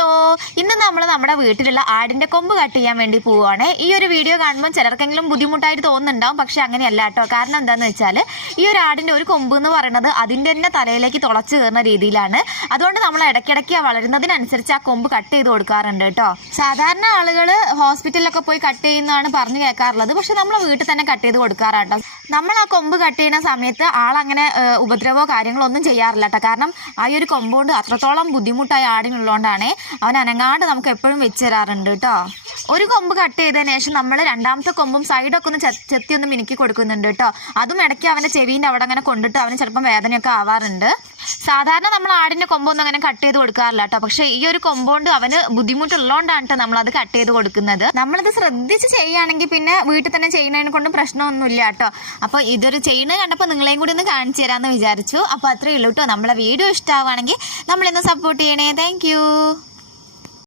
Hello ഇന്ന് നമ്മൾ നമ്മുടെ വീട്ടിലുള്ള ആടിന്റെ കൊമ്പ് കട്ട് ചെയ്യാൻ വേണ്ടി പോവുകയാണ്. ഈ ഒരു വീഡിയോ കാണുമ്പോൾ ചിലർക്കെങ്കിലും ബുദ്ധിമുട്ടായിട്ട് തോന്നുന്നുണ്ടാവും. പക്ഷെ അങ്ങനെയല്ല കേട്ടോ. കാരണം എന്താണെന്ന് വെച്ചാൽ ഈ ഒരു ആടിന്റെ ഒരു കൊമ്പ് എന്ന് പറയുന്നത് അതിന്റെ തന്നെ തലയിലേക്ക് തുളച്ചു കയറുന്ന രീതിയിലാണ്. അതുകൊണ്ട് നമ്മൾ ഇടയ്ക്കിടയ്ക്ക് വളരുന്നതിനനുസരിച്ച് ആ കൊമ്പ് കട്ട് ചെയ്ത് കൊടുക്കാറുണ്ട് കേട്ടോ. സാധാരണ ആളുകൾ ഹോസ്പിറ്റലിലൊക്കെ പോയി കട്ട് ചെയ്യുന്നതാണ് പറഞ്ഞു കേൾക്കാറുള്ളത്. പക്ഷെ നമ്മൾ വീട്ടിൽ തന്നെ കട്ട് ചെയ്ത് കൊടുക്കാറുണ്ട്. നമ്മൾ ആ കൊമ്പ് കട്ട് ചെയ്യുന്ന സമയത്ത് ആളങ്ങനെ ഉപദ്രവോ കാര്യങ്ങളോ ഒന്നും ചെയ്യാറില്ല കേട്ടോ. കാരണം ആ ഒരു കൊമ്പ് കൊണ്ട് അത്രത്തോളം ബുദ്ധിമുട്ടായ ആടിനുള്ളതുകൊണ്ടാണ് അവൻ അനങ്ങാണ്ട് നമുക്ക് എപ്പോഴും വെച്ച് തരാറുണ്ട് കേട്ടോ. ഒരു കൊമ്പ് കട്ട് ചെയ്തതിന് ശേഷം നമ്മൾ രണ്ടാമത്തെ കൊമ്പും സൈഡൊക്കെ ഒന്ന് ചെത്തി ഒന്ന് മിനുക്കി കൊടുക്കുന്നുണ്ട് കേട്ടോ. അതും ഇടയ്ക്ക് അവന്റെ ചെവീന്റെ അവിടെ അങ്ങനെ കൊണ്ടിട്ട് അവന് ചിലപ്പം വേദനയൊക്കെ ആവാറുണ്ട്. സാധാരണ നമ്മൾ ആടിന്റെ കൊമ്പൊന്നും അങ്ങനെ കട്ട് ചെയ്ത് കൊടുക്കാറില്ല കേട്ടോ. പക്ഷേ ഈ ഒരു കൊമ്പുകൊണ്ട് അവന് ബുദ്ധിമുട്ടുള്ളതുകൊണ്ടാണ് കേട്ടോ നമ്മളത് കട്ട് ചെയ്ത് കൊടുക്കുന്നത്. നമ്മളത് ശ്രദ്ധിച്ച് ചെയ്യുകയാണെങ്കിൽ പിന്നെ വീട്ടിൽ തന്നെ ചെയ്യുന്നതിനെ കൊണ്ടും പ്രശ്നമൊന്നുമില്ല കേട്ടോ. അപ്പോൾ ഇതൊരു ചെയ്യുന്നത് കണ്ടപ്പോൾ നിങ്ങളെയും കൂടി ഒന്ന് കാണിച്ചു തരാമെന്ന് വിചാരിച്ചു. അപ്പോൾ അത്രയേ ഉള്ളൂ കേട്ടോ. നമ്മളെ വീഡിയോ ഇഷ്ടമാവുകയാണെങ്കിൽ നമ്മളിന്ന് സപ്പോർട്ട് ചെയ്യണേ. താങ്ക്